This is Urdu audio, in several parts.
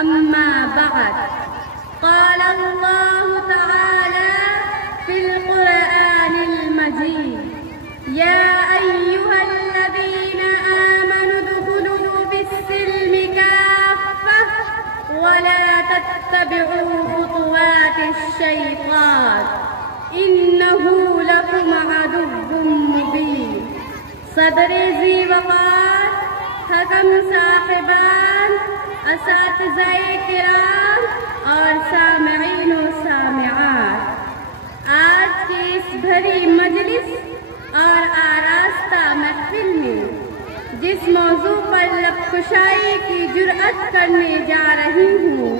أما بعد قال الله تعالى في القرآن المجيد يا أيها الذين آمنوا ادخلوا في السلم كافة ولا تتبعوا خطوات الشيطان إنه لكم عدو مبين. صدر ذی وقار، حکم صاحبان، اساتذہ کرام اور سامعین و سامعات، آج کی اس بھری مجلس اور آراستہ محفل میں جس موضوع پر لب کشائی کی جرأت کرنے جا رہی ہوں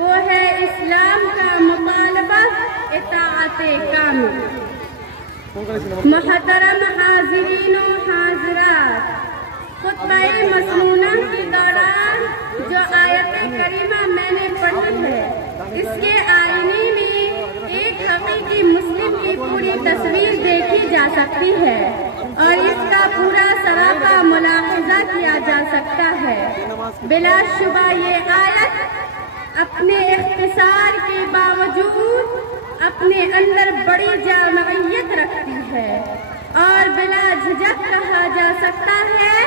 وہ ہے اسلام کا مطالبہ اطاعت کامل۔ محترم حاضرین و حاضرات، خطبہ مسنونہ کے دوران جو آیت کریمہ میں نے پڑھی ہے اس کے آئینے میں ایک حقیقی مسلم کی پوری تصویر دیکھی جا سکتی ہے اور اس کا پورا سراپا ملاحظہ کیا جا سکتا ہے۔ بلا شبہ یہ آیت اپنے اختصار کے باوجود اپنے اندر بڑی جامعیت رکھتی ہے اور بلا جھجک کہا جا سکتا ہے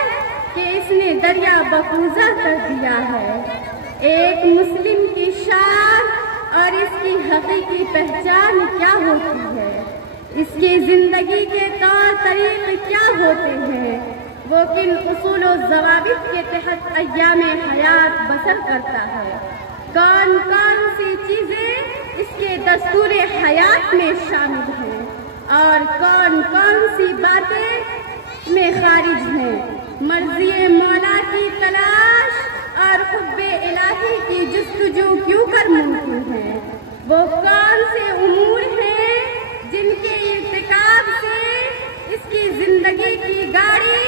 کہ اس نے دریا بکوزہ کر دیا ہے۔ ایک مسلم کی شان اور اس کی حقیقی پہچان کیا ہوتی ہے، اس کی زندگی کے طور طریقے کیا ہوتے ہیں، وہ کن اصول و ضوابط کے تحت ایام حیات بسر کرتا ہے، کون کون سی چیزیں اس کے دستور حیات میں شامل ہیں اور کون کون سی باتیں میں خارج ہیں۔ مرضی مولا کی تلاش اور حب الہی کی جستجو کیوں کر ممکن ہے، وہ کون سے امور ہیں جن کے ارتکاب سے اس کی زندگی کی گاڑی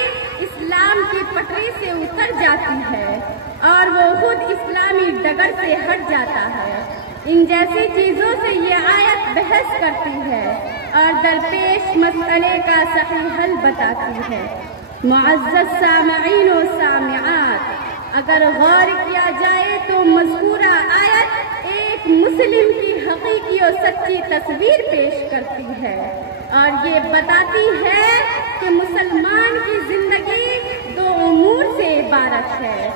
اسلام کی پٹری سے اتر جاتی ہے اور وہ خود اسلامی ڈگر سے ہٹ جاتا ہے۔ ان جیسی چیزوں سے یہ آیت بحث کرتی ہے اور درپیش مسئلے کا صحیح حل بتاتی ہے۔ معزز سامعین و سامعات، اگر غور کیا جائے تو مذکورہ آیت ایک مسلم کی حقیقی اور سچی تصویر پیش کرتی ہے اور یہ بتاتی ہے کہ مسلمان کی زندگی دو امور سے عبارت ہے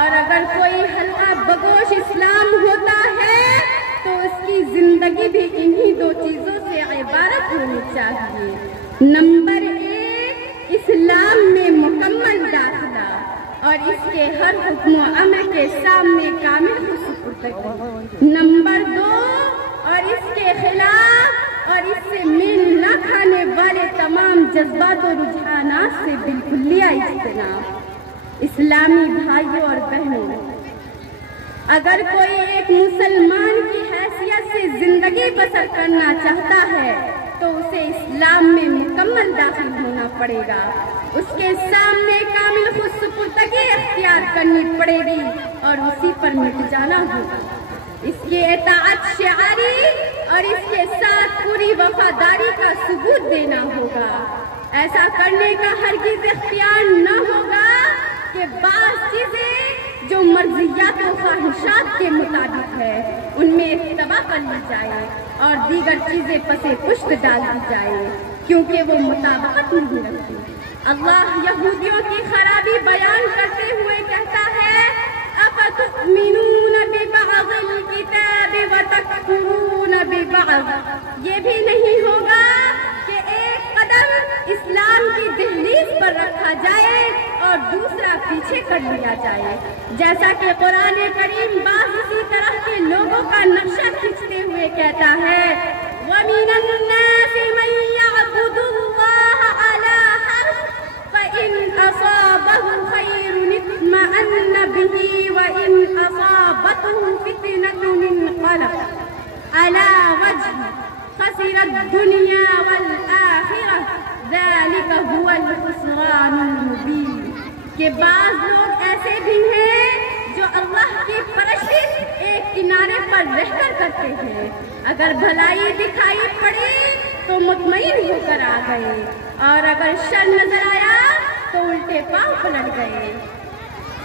اور اگر کوئی حلقہ بگوش اسلام ہوتا ہے تو اس کی زندگی بھی انہی دو چیزوں سے عبارت ہونی چاہیے۔ نمبر 1، اسلام میں مکمل داخلہ اور اس کے ہر حکم و امر کے سامنے کامل خصوصیت۔ نمبر 2، اور اس کے خلاف اور اس سے میل نہ کھانے والے تمام جذبات و رجحانات سے بالکلیہ اجتناب۔ اسلامی بھائیوں اور بہنوں، اگر کوئی ایک مسلمان کی حیثیت سے زندگی بسر کرنا چاہتا ہے تو اسے اسلام میں مکمل داخل ہونا پڑے گا، اس کے سامنے کامل خود سپردگی اختیار کرنی پڑے گی اور اسی پر مٹ جانا ہوگا، اس کی اطاعت شعاری اور اس کے ساتھ پوری وفاداری کا ثبوت دینا ہوگا۔ ایسا کرنے کا ہرگز اختیار نہ ہوگا کہ بعض چیزیں جو مرضیات و خواہشات کے مطابق ہے ان میں اتباع کر لی جائے اور دیگر چیزیں پسے پشت ڈال دی جائے کیونکہ وہ مطابقت نہیں رکھتی۔ اللہ یہودیوں کی خرابی بیان کرتے ہوئے کہتا ہے اَفَتُؤْمِنُونَ بِبَعْضِ الْكِتَابِ وَتَكْفُرُونَ بِبَعْضٍ۔ یہ بھی نہیں ہوگا کہ ایک قدم اسلام کی دہلیز پر رکھا جائے اور دوسرا پیچھے کر لیا جائے، جیسا کہ قرآن کریم بعض اسی طرح کے لوگوں کا نقشہ کھینچتے ہوئے کہتا ہے وَمِنَ النَّاسِ مَن يَعْبُدُ اللَّهَ عَلَى حَرْفٍ فَإِنْ أَصَابَهُ خَيْرٌ اطْمَأَنَّ بِهِ وَإِنْ أَصَابَتْهُ فِتْنَةٌ انقلب عَلَى وَجْهِهِ خَسِرَ الدُّنْيَا وَالْآخِرَةَ ذَلِكَ هُوَ الْخُسْرَانُ الْمُبِينُ۔ کہ بعض لوگ ایسے بھی ہیں جو اللہ کی پرستش ایک کنارے پر رہ کر کرتے ہیں، اگر بھلائی دکھائی پڑی تو مطمئن ہو کر آ گئے اور اگر شر نظر آیا تو الٹے پاؤں پلٹ گئے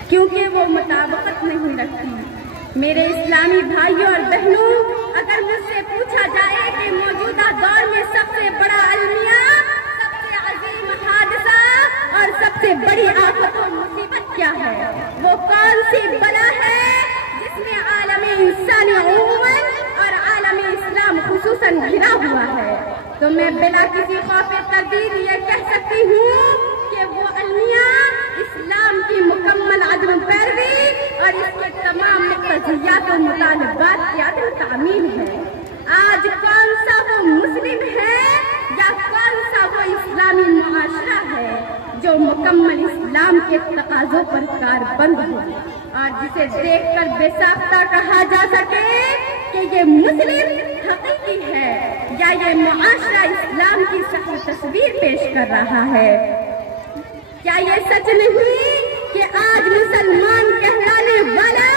کیونکہ وہ مطابقت نہیں رکھتی۔ میرے اسلامی بھائیوں اور بہنوں، اگر مجھ سے پوچھا جائے کہ موجودہ دور میں سب سے بڑا المیہ، سب سے عظیم حادثہ اور سب سے بڑی آفت و مصیبت کیا ہے، وہ کون سی بلا ہے جس میں عالم انسانی عموماً اور عالم اسلام خصوصاً گھرا ہوا ہے، تو میں بلا کسی خوف تردید یہ کہہ سکتی ہوں کہ وہ المیہ اسلام کی مکمل عدم پیروی اور اس کے تمام مقتضیات و مطالبات کی عدم تعمیل ہے۔ آج کون سا وہ مسلم ہے یا کون سا وہ اسلامی معاشرہ ہے جو مکمل اسلام کے تقاضوں پر کاربند ہو اور جسے دیکھ کر بے ساختہ کہا جا سکے کہ یہ مسلم حقیقی ہے یا یہ معاشرہ اسلام کی صحیح تصویر پیش کر رہا ہے؟ کیا یہ سچ نہیں کہ آج مسلمان کہلانے والا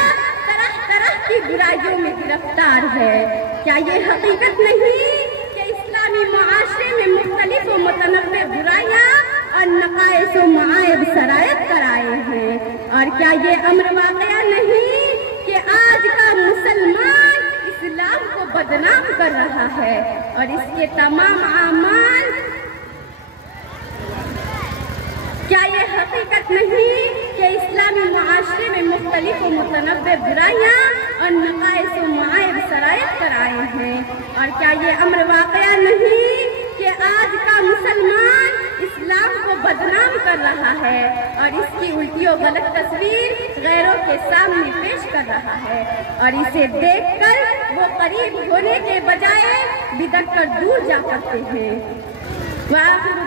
طرح طرح کی برائیوں میں گرفتار ہے؟ کیا یہ حقیقت نہیں کہ اسلامی معاشرے میں مختلف و متنوع برائیاں اور نقائص و معائب سرایت کر آئے ہیں؟ اور کیا یہ امر واقعہ نہیں کہ آج کا مسلمان اسلام کو بدنام کر رہا ہے اور اس کے تمام اعمال؟ کیا یہ حقیقت نہیں کہ اسلامی معاشرے میں مختلف و متنوع برائیاں اور نقائص و معائب سرایت کر آئے ہیں؟ اور کیا یہ امر واقعہ نہیں کہ آج کا مسلمان اسلام کو بدنام کر رہا ہے اور اس کی الٹی و غلط تصویر غیروں کے سامنے پیش کر رہا ہے، اور اسے دیکھ کر وہ قریب ہونے کے بجائے بدک کر دور جا پڑتے ہیں؟ وآخر